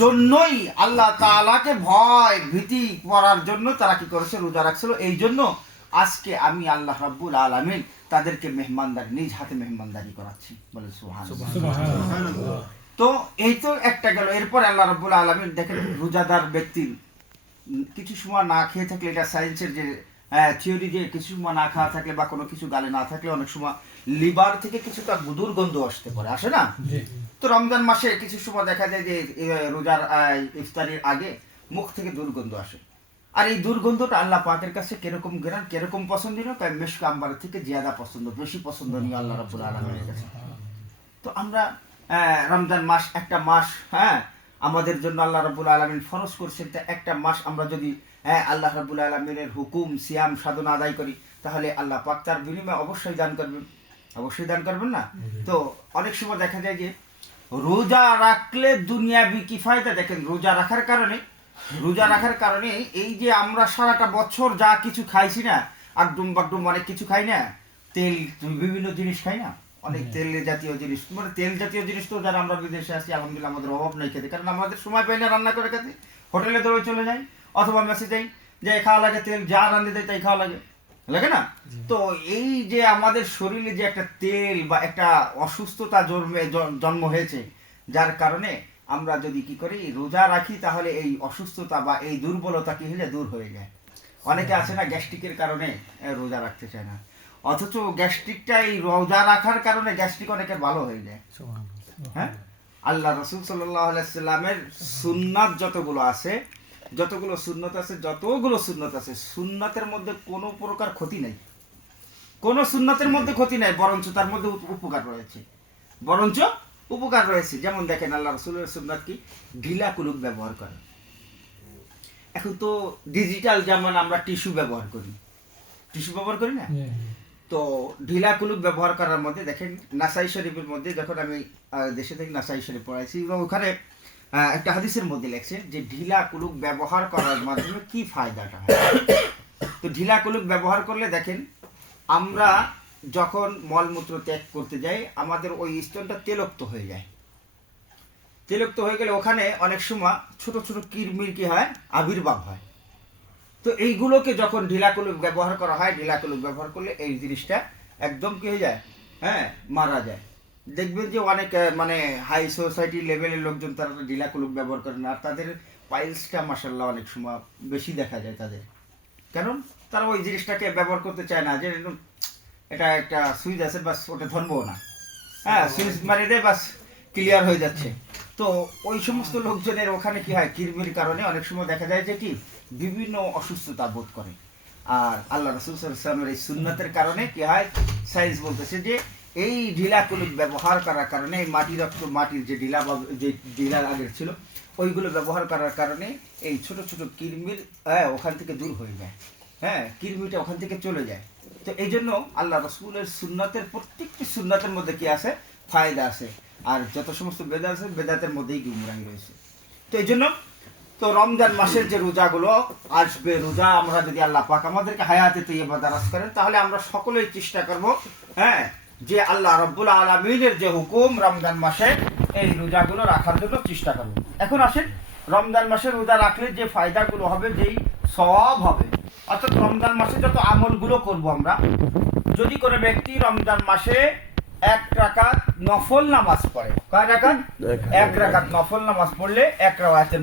জন্যই আল্লাহ তাআলাকে ভয় ভীতি করার জন্য তারা কি করেছে, রোজা রাখছিল। এই জন্য আজকে আমি আল্লাহ রাব্বুল আলামিন তাদেরকে মেহমানদারি, নিজ হাতে মেহমানদারি করাচ্ছি, বলে সুবহানাল্লাহ। তো এই তো একটা গেল। এরপর আল্লাহ রাব্বুল আলামিন দেখেন, রোজাদার ব্যক্তির কিছু সময় না খেয়ে থাকলে, এটা সায়েন্সের যে থিওরি, যে কিছু সময় না খাওয়া থাকলে বা কোনো কিছু গালে না থাকলে অনেক সময় লিভার থেকে কিছুটা দুর্গন্ধ আসতে পারে, আসে না? তো রমজান মাসে কিছু সময় দেখা যায় যে রোজার ইফতারির আগে মুখ থেকে দুর্গন্ধ আসে। আর এই দুর্গন্ধটা আল্লাহ পাকের কাছে কিরকম ঘ্রাণ, কিরকম পছন্দনীয়, তাই মেশক আম্বার থেকে জিয়াদা পছন্দ, বেশি পছন্দনীয় আল্লাহ রাব্বুল আলামিনের কাছে। তো আমরা রমজান মাস একটা মাস, আমাদের জন্য আল্লাহ রাব্বুল আলামিন ফরজ করছেন। একটা মাস আমরা যদি আল্লাহ রাব্বুল আলামিনের হুকুম সিয়াম সাধনা আদায় করি, তাহলে আল্লাহ পাক তার বিনিময়ে অবশ্যই দান করবেন, অবশ্যই দান করবেন না? তো অনেক সময় দেখা যায় যে রোজা রাখলে দুনিয়াবি কি ফায়দা। দেখেন, রোজা রাখার কারণে এই যে আমরা সারাটা বছর যা কিছু খাইছি না, আগডুম বাগডুম অনেক কিছু খাই না, তেল বিভিন্ন জিনিস খাই না, অনেক তেল জাতীয় জিনিস, মানে তেল জাতীয় জিনিস তো যারা আমরা বিদেশে আছি আলহামদুলিল্লাহ আমাদের অভাব নেই খেতে, কারণ আমাদের সময় পাই না রান্না করে খেতে। হোটেলে দৌড়ে চলে যাই অথবা মেসে যাই, যে খাওয়া লাগে, তেল যা রান্ধে দেয় তাই খাওয়া লাগে না? তো এই যে আমাদের শরীরে যে একটা তেল বা একটা অসুস্থতা জন্ম হয়েছে, যার কারণে আমরা যদি কি করি, রোজা রাখি, তাহলে এই অসুস্থতা বা এই দুর্বলতা কি হয়ে যায়, দূর হয়ে যায়। অনেকে আছে না গ্যাস্ট্রিকের কারণে রোজা রাখতে চায় না, অথচ গ্যাস্ট্রিকটা এই রোজা রাখার কারণে গ্যাস্ট্রিক অনেকের ভালো হয়ে যায়। হ্যাঁ, আল্লাহ রাসূল সাল্লাল্লাহু আলাইহি সাল্লামের সুন্নাত যতগুলো সুন্নত আছে, সুন্নাতের মধ্যে কোনো প্রকার ক্ষতি নাই, কোন সুন্নাতের মধ্যে ক্ষতি নাই, বরঞ্চ তার মধ্যে উপকার রয়েছে। যেমন দেখেন, আল্লাহ রাসূলের সুন্নাত কি, ঢিলা কুলুপ ব্যবহার করে। এখন তো ডিজিটাল জামানা, আমরা টিস্যু ব্যবহার করি না? তো ঢিলা কুলুপ ব্যবহার করার মধ্যে দেখেন, নাসাই শরীফের মধ্যে, যখন আমি দেশে থেকে নাসাই শরীফ পড়াইছি, এবং ওখানে একটা হাদিসের মধ্যে লেখছে যে ঢিলা কুলুপ ব্যবহার করার মাধ্যমে কি ফায়দাটা হয়। তো ঢিলা কুলুপ ব্যবহার করলে দেখেন, আমরা যখন মলমূত্র ত্যাগ করতে যাই, আমাদের ওই স্তনটা তেলক্ত হয়ে যায়। তেলক্ত হয়ে গেলে ওখানে অনেক সময় ছোট ছোট কিরমির কি হয়, আবির্ভাব হয়। তো এইগুলোকে যখন ঢিলা কুলুপ ব্যবহার করা হয়, ঢিলা কুলুপ ব্যবহার করলে এই জিনিসটা একদম কি হয়ে যায়, মারা যায়। দেখবেন যে অনেক মানে হাই সোসাইটি লেভেলের লোকজন তারা ঢিলা কুলুপ ব্যবহার করে না, আর তাদের পাইলসটা মাশাআল্লাহ অনেক সময় বেশি দেখা যায় তাদের, কারণ তারা ওই জিনিসটাকে ব্যবহার করতে চায় না, যে এটা একটা সুইচ আছে বাস, ওটা ধরবো না, সুইচ মারি দেয় বাস, ক্লিয়ার হয়ে যাচ্ছে। তো ওই সমস্ত লোকজনের ওখানে কি হয়, কিরমির কারণে অনেক সময় দেখা যায় যে কি বিভিন্ন অসুস্থতা বোধ করে। আর আল্লাহ রাসূল সাল্লাল্লাহু আলাইহি ওয়াসাল্লামের এই সুন্নাতের কারণে কি হয়, সায়েন্স বলতেছে যে এই ঢিলা কুলুপ ব্যবহার করার কারণে, মাটির যে ঢিলা আগের ছিল, ওইগুলো ব্যবহার করার কারণে এই ছোট ছোট কিরমির ওখান থেকে দূর হয়ে যায়, কিরমিটা ওখান থেকে চলে যায়। তো এই জন্য আল্লাহ রাসূলের সুন্নাতের, প্রত্যেকটি সুন্নাতের মধ্যে কি আছে, ফায়দা আছে। আর যত সমস্ত বেদাত আছে, বেদাতের মধ্যেই গুমরাহি রয়েছে। তো এই জন্য তো রমজান মাসের যে রোজাগুলো আসবে, রোজা আমরা যদি আল্লাহ পাক আমাদেরকে হায়াতে তৈয়বা দারাজ করেন, তাহলে আমরা সকলেই চেষ্টা করব যে আল্লাহ রাব্বুল আলামিনের যে হুকুম রমজান মাসে, এই রোজাগুলো রাখার জন্য চেষ্টা করব। এখন আসেন, রমজান মাসে রোজা রাখলে যে ফায়দাগুলো হবে, যেই সওয়াব হবে, অর্থাৎ রমজান মাসে যত আমলগুলো করব আমরা, যদি কোনো ব্যক্তি রমজান মাসে 1 রাকাত নফল নামাজ পড়ে, কয় রাকাত? 1 রাকাত নফল নামাজ পড়লে 1 রাকাতের